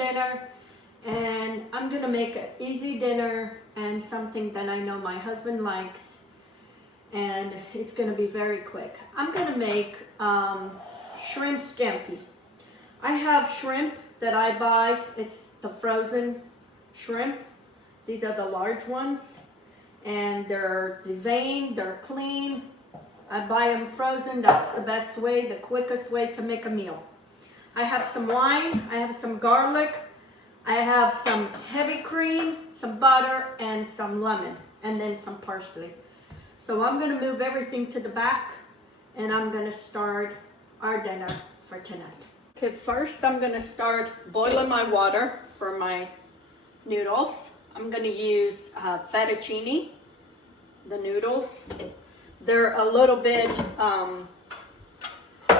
dinner, and I'm gonna make an easy dinner and something that I know my husband likes, and it's gonna be very quick. I'm gonna make shrimp scampi. I have shrimp that I buy. It's the frozen shrimp. These are the large ones, and they're deveined, they're clean. I buy them frozen. That's the best way, the quickest way to make a meal. I have some wine, I have some garlic, I have some heavy cream, some butter, and some lemon, and then some parsley. So I'm gonna move everything to the back, and I'm gonna start our dinner for tonight. Okay, first I'm gonna start boiling my water for my noodles. I'm gonna use fettuccine, the noodles. They're a little bit,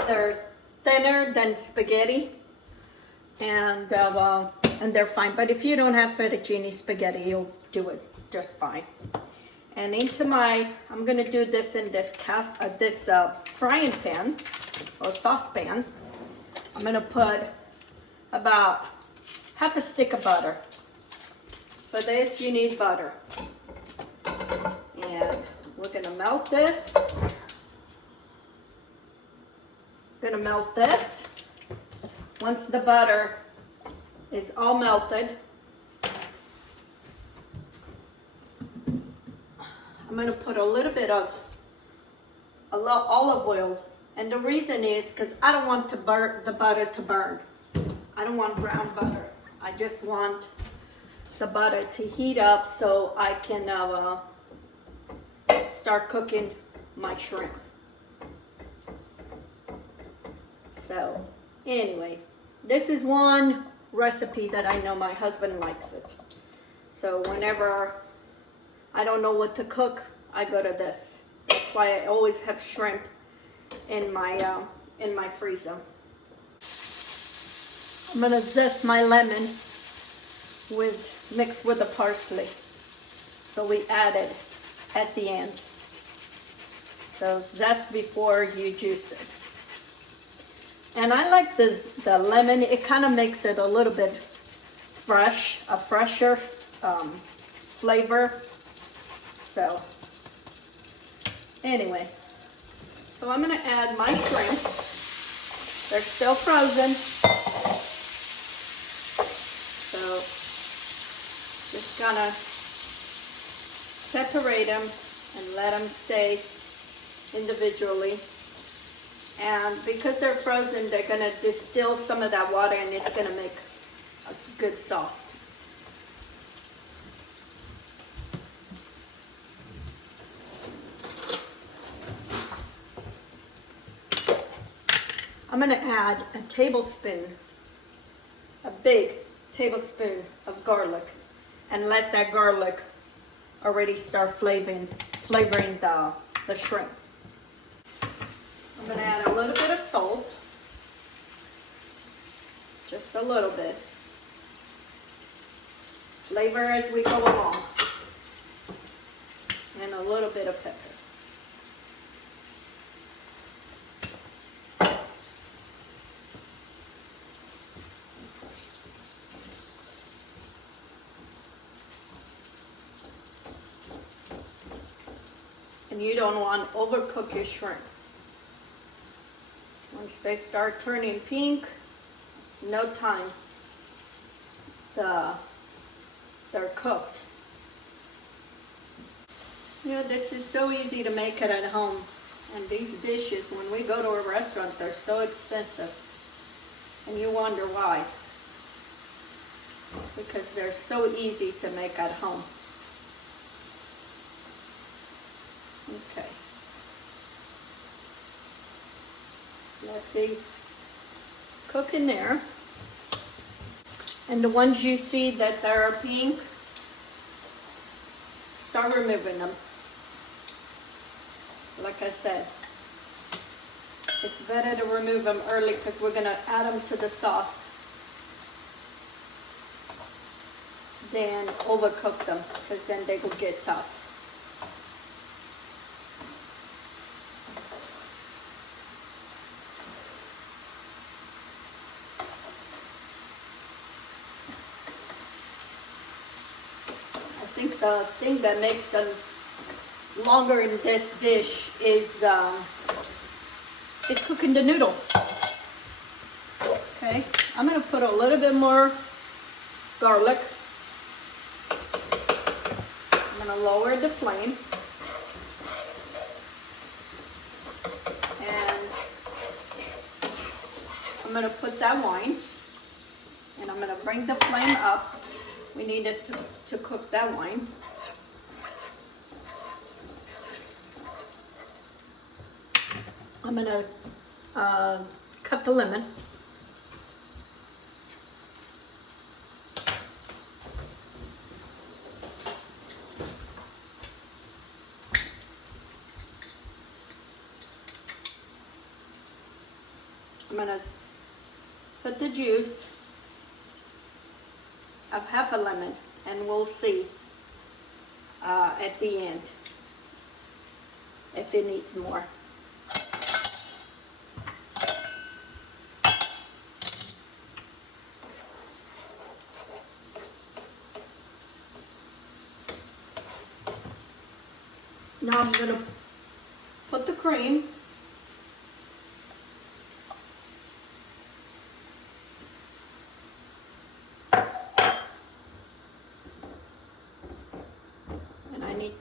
they're thinner than spaghetti, and they're fine. But if you don't have fettuccine spaghetti, you'll do it just fine. And into my, I'm gonna do this in this frying pan or saucepan. I'm gonna put about half a stick of butter. For this, you need butter. And we're gonna melt this. Gonna melt this. Once the butter is all melted, I'm gonna put a little bit of olive oil. And the reason is because I don't want the butter to burn. I don't want brown butter. I just want the butter to heat up so I can start cooking my shrimp. So anyway, this is one recipe that I know my husband likes it. So whenever I don't know what to cook, I go to this. That's why I always have shrimp in my freezer. I'm gonna zest my lemon mixed with the parsley. So we add it at the end. So zest before you juice it. And I like the lemon. It kind of makes it a little bit fresh, a fresher flavor. So anyway, so I'm gonna add my shrimp. They're still frozen. So just gonna separate them and let them stay individually. And because they're frozen, they're gonna distill some of that water, and it's gonna make a good sauce. I'm gonna add a tablespoon, a big tablespoon of garlic, and let that garlic already start flavoring the shrimp. I'm gonna add a little bit of salt, just a little bit. Flavor as we go along. And a little bit of pepper. And you don't want to overcook your shrimp. Once they start turning pink, no time, they're cooked. You know, this is so easy to make it at home. And these dishes, when we go to a restaurant, they're so expensive. And you wonder why. Because they're so easy to make at home. Okay. Let these cook in there. And the ones you see that they're pink, start removing them. Like I said, it's better to remove them early because we're going to add them to the sauce than overcook them, because then they will get tough. the thing that makes them longer in this dish is cooking the noodles. Okay, I'm gonna put a little bit more garlic. I'm gonna lower the flame. And I'm gonna put that wine. And I'm gonna bring the flame up. We need it to cook that wine. I'm gonna cut the lemon. I'm gonna put the juice of half a lemon, and we'll see at the end if it needs more. Now I'm gonna put the cream.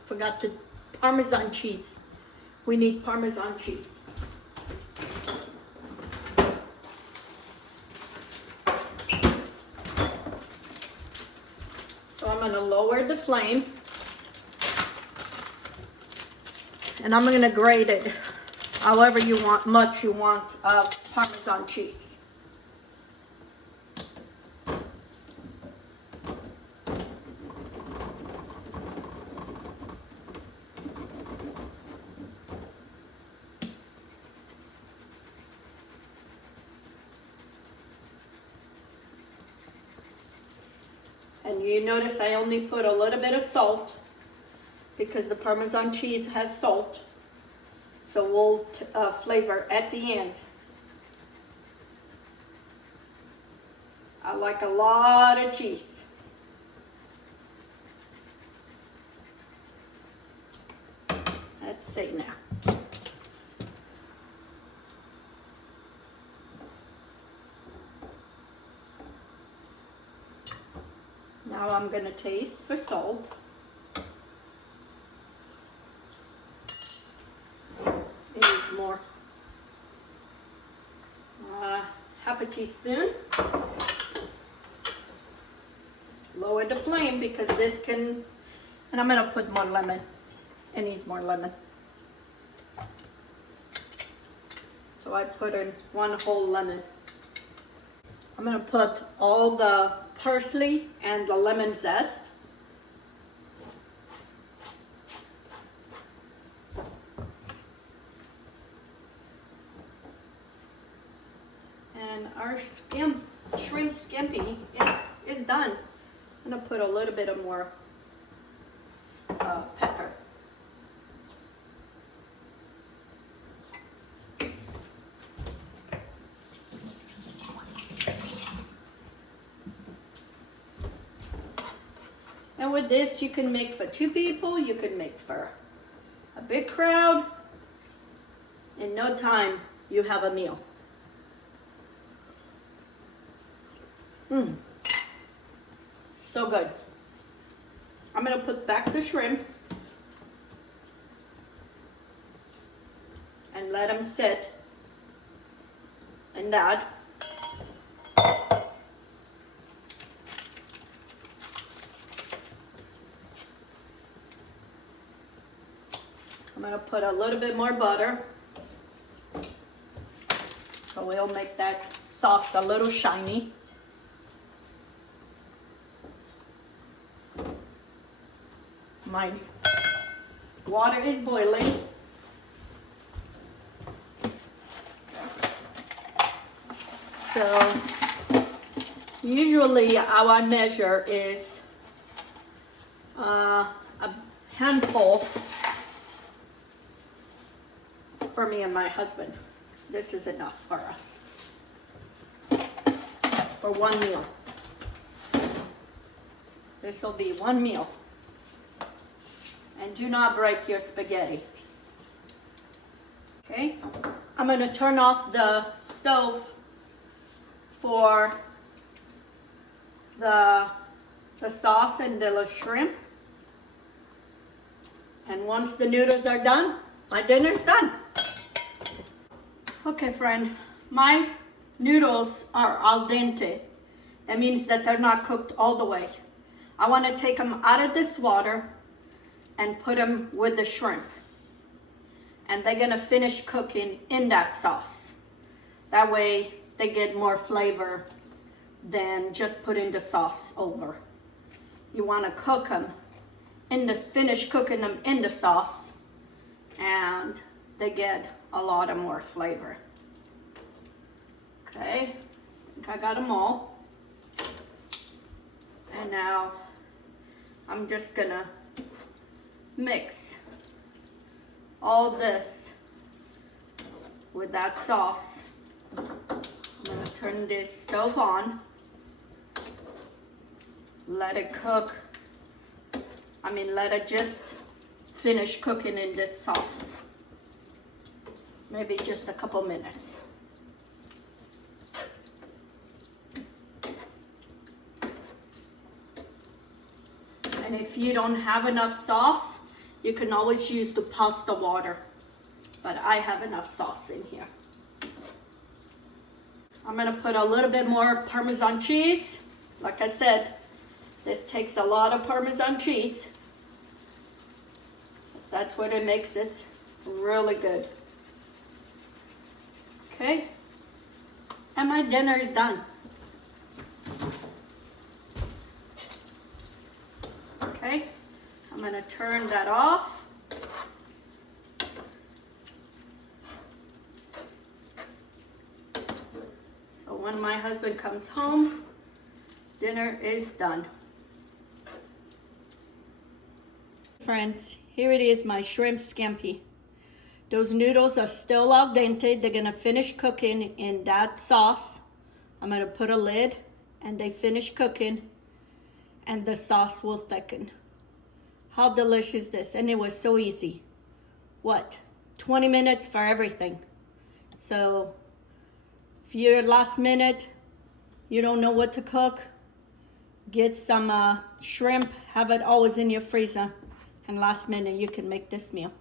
Forgot the Parmesan cheese. We need Parmesan cheese. So I'm going to lower the flame. And I'm going to grate it however you want, much you want of Parmesan cheese. And you notice I only put a little bit of salt because the Parmesan cheese has salt. So we'll flavor at the end. I like a lot of cheese. Let's see now. Now I'm going to taste for salt. It needs more. Half a teaspoon. Lower the flame because this can, and I'm going to put more lemon. It needs more lemon. So I put in one whole lemon. I'm going to put all the parsley and the lemon zest. And our shrimp scampi is done. I'm going to put a little bit of more pepper. And with this, you can make for 2 people, you can make for a big crowd. In no time, you have a meal. So good. I'm going to put back the shrimp and let them sit in that. I'm going to put a little bit more butter, so we'll make that sauce a little shiny. My water is boiling. So usually how I measure is a handful for me and my husband. This is enough for us for one meal. This will be one meal. And do not break your spaghetti. Okay, I'm gonna turn off the stove for the sauce and the shrimp. And once the noodles are done, my dinner's done. Okay, friend, my noodles are al dente. That means that they're not cooked all the way. I want to take them out of this water and put them with the shrimp. And they're gonna finish cooking in that sauce. That way they get more flavor than just putting the sauce over. You want to cook them finish cooking them in the sauce, and they get a lot of more flavor. Okay, I think I got them all. And now I'm just gonna mix all this with that sauce. I'm gonna turn this stove on, let it cook. Let it just finish cooking in this sauce. Maybe just a couple minutes. And if you don't have enough sauce, you can always use the pasta water. But I have enough sauce in here. I'm gonna put a little bit more Parmesan cheese. Like I said, this takes a lot of Parmesan cheese. That's what it makes it really good. Okay, and my dinner is done. Okay, I'm gonna turn that off. So when my husband comes home, dinner is done. Friends, here it is, my shrimp scampi. Those noodles are still al dente. They're gonna finish cooking in that sauce. I'm gonna put a lid and they finish cooking and the sauce will thicken. How delicious is this? And it was so easy. What? 20 minutes for everything. So if you're last minute, you don't know what to cook, get some shrimp, have it always in your freezer. And last minute, you can make this meal.